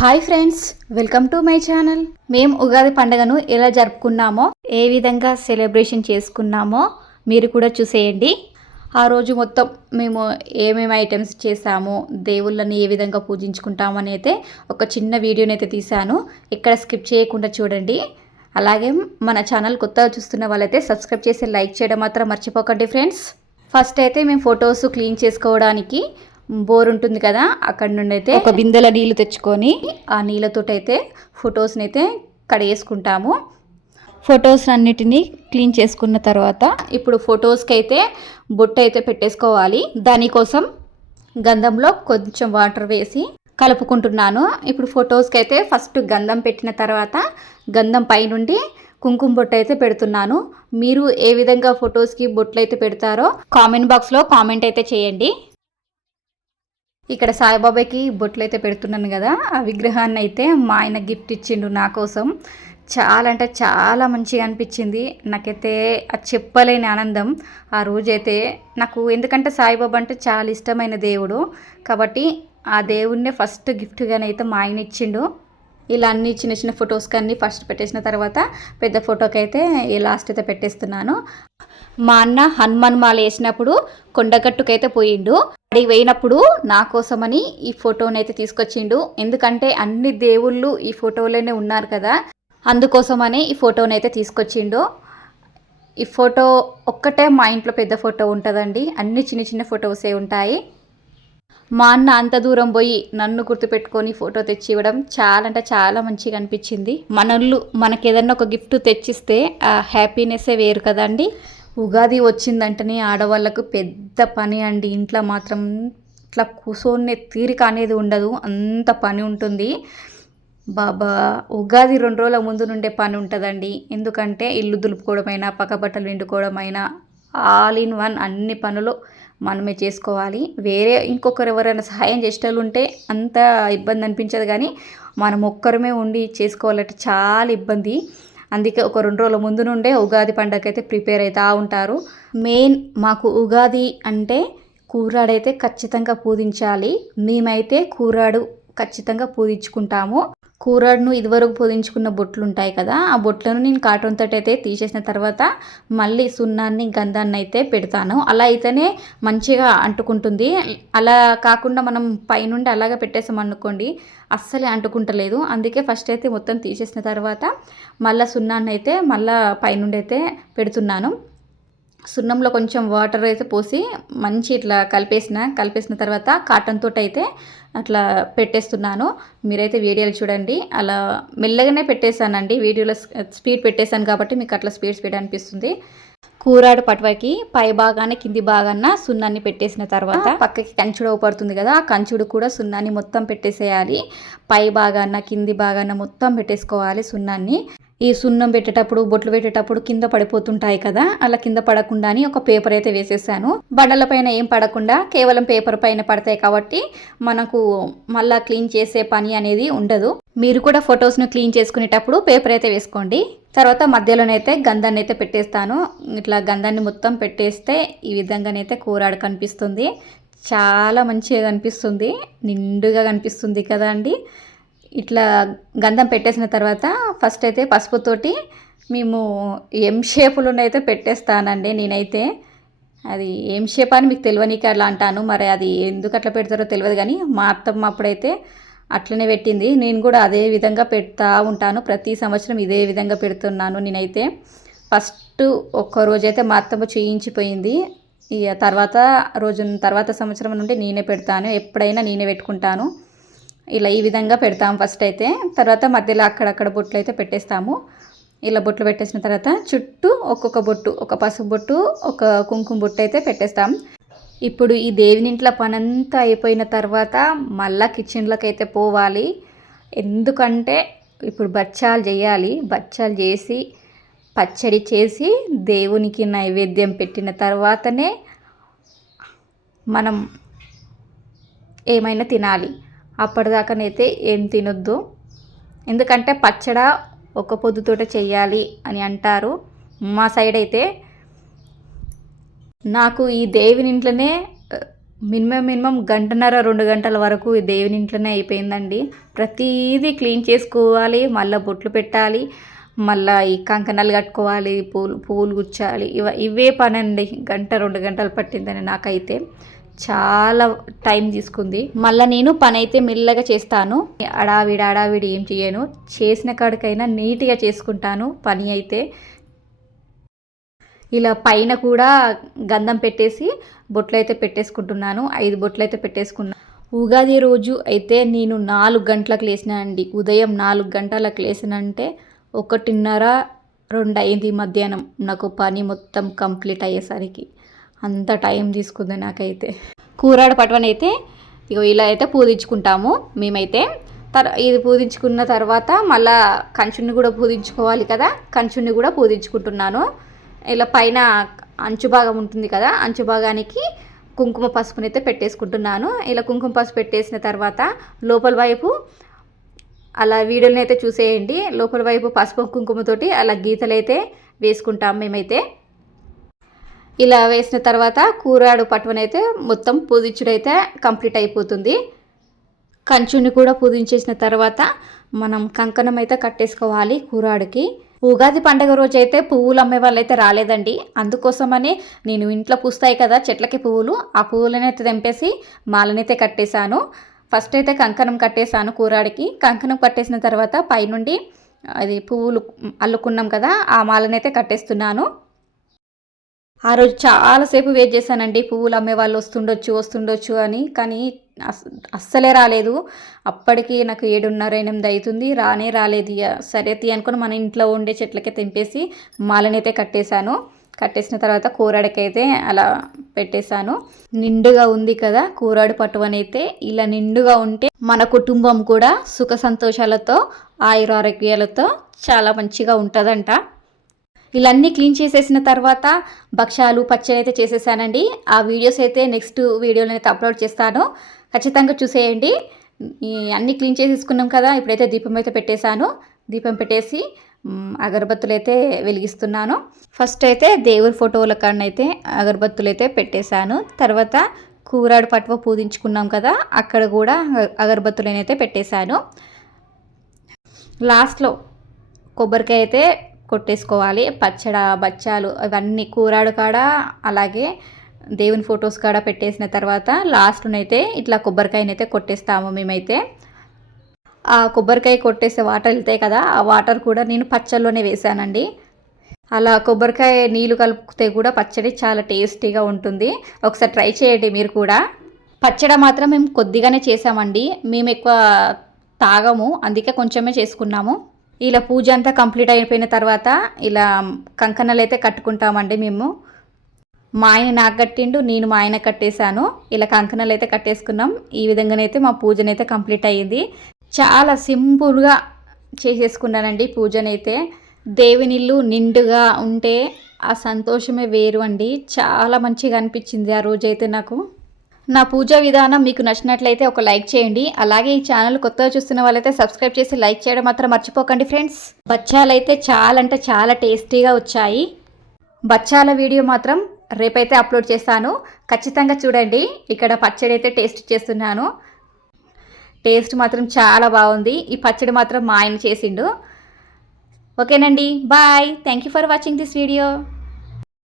Hi friends, welcome to my channel. మేము ఉగాది పండుగను ఎలా జరుపుకున్నామో, ఏ విధంగా సెలబ్రేషన్ చేసుకున్నామో మీరు కూడా చూసేయండి. ఆ రోజు మొత్తం మేము ఏమేమి ఐటమ్స్ చేసామో, దేవుళ్ళని ఏ విధంగా పూజించుకుంటామో అని అయితే ఒక చిన్న వీడియోని అయితే తీశాను. ఇక్కడ స్కిప్ చేయకుండా చూడండి. అలాగే మన ఛానల్ కొత్తగా చూస్తున్న వాళ్ళైతే సబ్స్క్రైబ్ చేసి లైక్ చేయడం మాత్రం మర్చిపోకండి ఫ్రెండ్స్. ఫస్ట్ అయితే మేము ఫొటోస్ క్లీన్ చేసుకోవడానికి బోర్ ఉంటుంది కదా, అక్కడ నుండి అయితే ఒక బిందెల నీళ్ళు తెచ్చుకొని ఆ నీళ్ళతోటి అయితే ఫొటోస్ని అయితే కడిగేసుకుంటాము. ఫొటోస్ అన్నిటినీ క్లీన్ చేసుకున్న తర్వాత ఇప్పుడు ఫొటోస్కి అయితే బొట్టు అయితే పెట్టేసుకోవాలి. దానికోసం గంధంలో కొంచెం వాటర్ వేసి కలుపుకుంటున్నాను. ఇప్పుడు ఫొటోస్కి అయితే ఫస్ట్ గంధం పెట్టిన తర్వాత గంధం పైనుండి కుంకుమ బొట్టు అయితే పెడుతున్నాను. మీరు ఏ విధంగా ఫొటోస్కి బొట్లు అయితే పెడతారో కామెంట్ బాక్స్లో కామెంట్ అయితే చేయండి. ఇక్కడ సాయిబాబాకి బొట్లు అయితే పెడుతున్నాను కదా, ఆ విగ్రహాన్ని అయితే మా ఆయన గిఫ్ట్ ఇచ్చిండు నా కోసం. చాలా అంటే చాలా మంచిగా అనిపించింది నాకైతే, అది చెప్పలేని ఆనందం ఆ రోజైతే. నాకు ఎందుకంటే సాయిబాబా అంటే చాలా ఇష్టమైన దేవుడు కాబట్టి ఆ దేవుడినే ఫస్ట్ గిఫ్ట్గానైతే మా ఆయన ఇచ్చిండు. ఇలా అన్ని చిన్న చిన్న ఫొటోస్కి అన్నీ ఫస్ట్ పెట్టేసిన తర్వాత పెద్ద ఫోటోకి అయితే లాస్ట్ అయితే పెట్టేస్తున్నాను. మా అన్న హనుమాన్ మాల వేసినప్పుడు కొండగట్టుకైతే పోయిండు. అడిగి పోయినప్పుడు నా కోసమని ఈ ఫోటోని అయితే తీసుకొచ్చిండు. ఎందుకంటే అన్ని దేవుళ్ళు ఈ ఫోటోలోనే ఉన్నారు కదా, అందుకోసమని ఈ ఫోటోని అయితే తీసుకొచ్చిండు. ఈ ఫోటో ఒక్కటే మా ఇంట్లో పెద్ద ఫోటో ఉంటుందండి, అన్ని చిన్న చిన్న ఫొటోసే ఉంటాయి. మా అన్న అంత దూరం పోయి నన్ను గుర్తుపెట్టుకొని ఫోటో తెచ్చి ఇవ్వడం చాలా అంటే చాలా మంచిగా అనిపించింది. మనోళ్ళు మనకి ఏదన్నా ఒక గిఫ్ట్ తెచ్చిస్తే ఆ హ్యాపీనెస్సే వేరు కదండి. ఉగాది వచ్చిందంటేనే ఆడవాళ్ళకు పెద్ద పని అండి. ఇంట్లో మాత్రం ఇట్లా కూర్చొని తీరిక అనేది ఉండదు, అంత పని ఉంటుంది. బాబా ఉగాది 2 రోజుల ముందు నుండే పని ఉంటుందండి. ఎందుకంటే ఇల్లు దులుపుకోవడమైనా, పక్క బట్టలు నిండుకోవడమైనా, ఆల్ ఇన్ వన్ అన్ని పనులు మనమే చేసుకోవాలి. వేరే ఇంకొకరు ఎవరైనా సహాయం చేసేటోళ్ళు ఉంటే అంత ఇబ్బంది అనిపించదు, కానీ మనం ఒక్కరమే ఉండి చేసుకోవాలంటే చాలా ఇబ్బంది. అందుకే ఒక 2 రోజుల ముందు నుండే ఉగాది పండగ అయితే ప్రిపేర్ అవుతూ ఉంటారు. మెయిన్ మాకు ఉగాది అంటే కూరాడైతే ఖచ్చితంగా పూజించాలి. మేమైతే కూరాడు ఖచ్చితంగా పూజించుకుంటాము. కూరాడును ఇదివరకు పూజించుకున్న బొట్లు ఉంటాయి కదా, ఆ బొట్లను నేను కాటన్ తోటి అయితే తీసేసిన తర్వాత మళ్ళీ సున్నాన్ని గంధాన్ని అయితే పెడతాను. అలా అయితేనే మంచిగా అంటుకుంటుంది. అలా కాకుండా మనం పైనుండి అలాగే పెట్టేసాం అనుకోండి, అస్సలే అంటుకుంటలేదు. అందుకే ఫస్ట్ అయితే మొత్తం తీసేసిన తర్వాత మళ్ళీ సున్నాన్ని అయితే మళ్ళీ పైనుండి అయితే పెడుతున్నాను. సున్నంలో కొంచెం వాటర్ అయితే పోసి మంచి ఇట్లా కలిపేసిన తర్వాత కాటన్ తోటి అయితే అట్లా పెట్టేస్తున్నాను. మీరైతే వీడియోలు చూడండి. అలా మెల్లగానే పెట్టేశానండి, వీడియోలో స్పీడ్ పెట్టేశాను కాబట్టి మీకు అట్లా స్పీడ్ అనిపిస్తుంది. కూరాడు పటువకి పై భాగాన కింది భాగాన సున్నాన్ని పెట్టేసిన తర్వాత పక్కకి కంచుడు పడుతుంది కదా, ఆ కంచుడు కూడా సున్నాన్ని మొత్తం పెట్టేసేయాలి. పై భాగాన కింది భాగాన మొత్తం పెట్టేసుకోవాలి సున్నాన్ని. ఈ సున్నం పెట్టేటప్పుడు బొట్లు పెట్టేటప్పుడు కింద పడిపోతుంటాయి కదా, అలా కింద పడకుండా అని ఒక పేపర్ అయితే వేసేసాను. బండల పైన ఏం పడకుండా కేవలం పేపర్ పైన పడతాయి కాబట్టి మనకు మళ్ళీ క్లీన్ చేసే పని అనేది ఉండదు. మీరు కూడా ఫొటోస్ను క్లీన్ చేసుకునేటప్పుడు పేపర్ అయితే వేసుకోండి. తర్వాత మధ్యలోనైతే గంధాన్ని అయితే పెట్టేస్తాను. ఇట్లా గంధాన్ని మొత్తం పెట్టేస్తే ఈ విధంగానైతే కూరాడు కనిపిస్తుంది. చాలా మంచిగా కనిపిస్తుంది, నిండుగా కనిపిస్తుంది కదా అండి. ఇట్లా గంధం పెట్టేసిన తర్వాత ఫస్ట్ అయితే పసుపుతోటి మేము ఎం షేపులోనైతే పెట్టేస్తానండి నేనైతే. అది ఏం షేప్ అని మీకు తెలియనీకి అట్లా అంటాను, మరి అది ఎందుకు అట్లా పెడతారో తెలియదు, కానీ మా అత్తమ్మ అప్పుడైతే అట్లనే పెట్టింది. నేను కూడా అదే విధంగా పెడతా ఉంటాను, ప్రతి సంవత్సరం ఇదే విధంగా పెడుతున్నాను నేనైతే. ఫస్ట్ ఒక్క రోజైతే మా అత్తమ్మ చేయించిపోయింది. ఇక తర్వాత సంవత్సరం నుండి నేనే పెడతాను, ఎప్పుడైనా నేనే పెట్టుకుంటాను. ఇలా ఈ విధంగా పెడతాము ఫస్ట్ అయితే. తర్వాత మధ్యలో అక్కడక్కడ బొట్లు అయితే పెట్టేస్తాము. ఇలా బొట్లు పెట్టేసిన తర్వాత చుట్టూ ఒక్కొక్క బొట్టు, ఒక పసుపు బొట్టు, ఒక కుంకుమ బొట్టు అయితే పెట్టేస్తాం. ఇప్పుడు ఈ దేవుని ఇంట్లో పనంతా అయిపోయిన తర్వాత మళ్ళీ కిచెన్లోకి అయితే పోవాలి. ఎందుకంటే ఇప్పుడు బచ్చాలు చేయాలి. బచ్చాలు చేసి పచ్చడి చేసి దేవునికి నైవేద్యం పెట్టిన తర్వాతనే మనం ఏమైనా తినాలి. అప్పటిదాకానైతే ఏం తినొద్దు. ఎందుకంటే పచ్చడ ఒక పొద్దుతోట చెయ్యాలి అని అంటారు మా సైడ్ అయితే. నాకు ఈ దేవుని ఇంట్లోనే మినిమం గంటన్నర 2 గంటల వరకు ఈ దేవుని ఇంట్లోనే అయిపోయిందండి. ప్రతిదీ క్లీన్ చేసుకోవాలి, మళ్ళీ బొట్లు పెట్టాలి, మళ్ళీ ఈ కంకణాలు కట్టుకోవాలి, పువ్వులు గుచ్చాలి. ఇవే పనండి. 1-2 గంటలు పట్టిందని నాకైతే. చాలా టైం తీసుకుంది. మళ్ళీ నేను పని అయితే మెల్లగా చేస్తాను. అడావిడి ఏం చేయను. చేసిన కాడికైనా నీట్గా చేసుకుంటాను పని అయితే. ఇలా పైన కూడా గంధం పెట్టేసి బొట్లు అయితే పెట్టేసుకుంటున్నాను. 5 బొట్లు అయితే పెట్టేసుకున్నాను. ఉగాది రోజు అయితే నేను 4 గంటలకు లేచిన అండి. ఉదయం 4 గంటలకు లేచినంటే 1:30-2 అయింది మధ్యాహ్నం. నాకు పని మొత్తం కంప్లీట్ అయ్యేసరికి అంత టైం తీసుకుంది నాకైతే. కూరాడు పటవనైతే ఇగో ఇలా అయితే పూజించుకుంటాము మేమైతే. ఇది పూజించుకున్న తర్వాత మళ్ళా కంచుని కూడా పూజించుకోవాలి కదా. కంచుని కూడా పూజించుకుంటున్నాను. ఇలా పైన అంచు భాగం ఉంటుంది కదా, అంచు భాగానికి కుంకుమ పసుపునైతే పెట్టేసుకుంటున్నాను. ఇలా కుంకుమ పసుపు పెట్టేసిన తర్వాత లోపల వైపు అలా వీడియోని అయితే చూసేయండి. లోపల వైపు పసుపు కుంకుమతోటి అలా గీతలు అయితే వేసుకుంటాం మేమైతే. ఇలా వేసిన తర్వాత కూరాడు పట్టువనైతే మొత్తం పూజించుడైతే కంప్లీట్ అయిపోతుంది. కంచుని కూడా పూజించేసిన తర్వాత మనం కంకణం అయితే కట్టేసుకోవాలి కూరాడికి. ఉగాది పండుగ రోజు అయితే పువ్వులు అమ్మే వాళ్ళు అయితే రాలేదండి. అందుకోసమని నేను ఇంట్లో పూస్తాయి కదా చెట్లకి పువ్వులు, ఆ పువ్వులనైతే తెంపేసి మాలనైతే కట్టేశాను. ఫస్ట్ అయితే కంకణం కట్టేశాను కూరాడికి. కంకణం కట్టేసిన తర్వాత పైనుండి అది పువ్వులు అల్లుకున్నాం కదా, ఆ మాలనైతే కట్టేస్తున్నాను. ఆ రోజు చాలాసేపు వెయిట్ చేశానండి. పువ్వులు అమ్మే వాళ్ళు వస్తుండొచ్చు అని, కానీ అస్సలే రాలేదు. అప్పటికి నాకు 7:30-8 అవుతుంది, రాలేదు. సరే అనుకుని మన ఇంట్లో ఉండే చెట్లకే తెంపేసి మాలనైతే కట్టేశాను. కట్టేసిన తర్వాత కూరాడికైతే అలా పెట్టేశాను. నిండుగా ఉంది కదా కూరాడు పట్టువనైతే. ఇలా నిండుగా ఉంటే మన కుటుంబం కూడా సుఖ సంతోషాలతో ఆయురారోగ్యాలతో చాలా మంచిగా ఉంటుందంట. ఇలా అన్నీ క్లీన్ చేసేసిన తర్వాత భక్షాలు పచ్చడి అయితే చేసేసానండి. ఆ వీడియోస్ అయితే నెక్స్ట్ వీడియోలో అయితే అప్లోడ్ చేస్తాను, ఖచ్చితంగా చూసేయండి. అన్నీ క్లీన్ చేసేసుకున్నాం కదా. ఇప్పుడైతే దీపం అయితే పెట్టేశాను. దీపం పెట్టేసి అగరబత్తులు అయితే వెలిగిస్తున్నాను. ఫస్ట్ అయితే దేవుడి ఫోటోల కాడనైతే అగరబత్తులు అయితే పెట్టేశాను. తర్వాత కూరాడు పట్టువ పూజించుకున్నాం కదా, అక్కడ కూడా అగరబత్తులనైతే పెట్టేశాను. లాస్ట్లో కొబ్బరికాయ అయితే కొట్టేసుకోవాలి. పచ్చడ బచ్చాలు అవన్నీ కూరాడు కాడ అలాగే దేవుని ఫొటోస్ కాడ పెట్టేసిన తర్వాత లాస్ట్నైతే ఇట్లా కొబ్బరికాయనైతే కొట్టేస్తాము మేమైతే. ఆ కొబ్బరికాయ కొట్టేసే వాటర్ వెళ్తాయి కదా, ఆ వాటర్ కూడా నేను పచ్చళ్ళలోనే వేసానండి. అలా కొబ్బరికాయ నీళ్ళు కలిపితే కూడా పచ్చడి చాలా టేస్టీగా ఉంటుంది. ఒకసారి ట్రై చేయండి మీరు కూడా. పచ్చడి మాత్రం మేము కొద్దిగానే చేసామండి. మేము ఎక్కువ తాగము, అందుకే కొంచెమే చేసుకున్నాము. ఇలా పూజ అంతా కంప్లీట్ అయిపోయిన తర్వాత ఇలా కంకణాలు అయితే కట్టుకుంటామండి మేము. మా ఆయన నాకు కట్టిండు, నేను మా ఆయన కట్టేశాను. ఇలా కంకణాలు అయితే కట్టేసుకున్నాం. ఈ విధంగానైతే మా పూజనైతే కంప్లీట్ అయ్యింది. చాలా సింపుల్గా చేసేసుకున్నానండి పూజనైతే. దేవునిల్లు నిండుగా ఉంటే ఆ సంతోషమే వేరు అండి. చాలా మంచిగా అనిపించింది ఆ రోజైతే నాకు. నా పూజా విధానం మీకు నచ్చినట్లయితే ఒక లైక్ చేయండి. అలాగే ఈ ఛానల్ కొత్తగా చూస్తున్న వాళ్ళైతే సబ్స్క్రైబ్ చేసి లైక్ చేయడం మాత్రం మర్చిపోకండి ఫ్రెండ్స్. బచ్చాలు అయితే చాలా టేస్టీగా వచ్చాయి. బచ్చాల వీడియో మాత్రం రేపైతే అప్లోడ్ చేస్తాను, ఖచ్చితంగా చూడండి. ఇక్కడ పచ్చడి అయితే టేస్ట్ చేస్తున్నాను. టేస్ట్ మాత్రం చాలా బాగుంది. ఈ పచ్చడి మాత్రం మా ఆయన చేసిండు. ఓకేనండి, bye. Thank you for watching this video.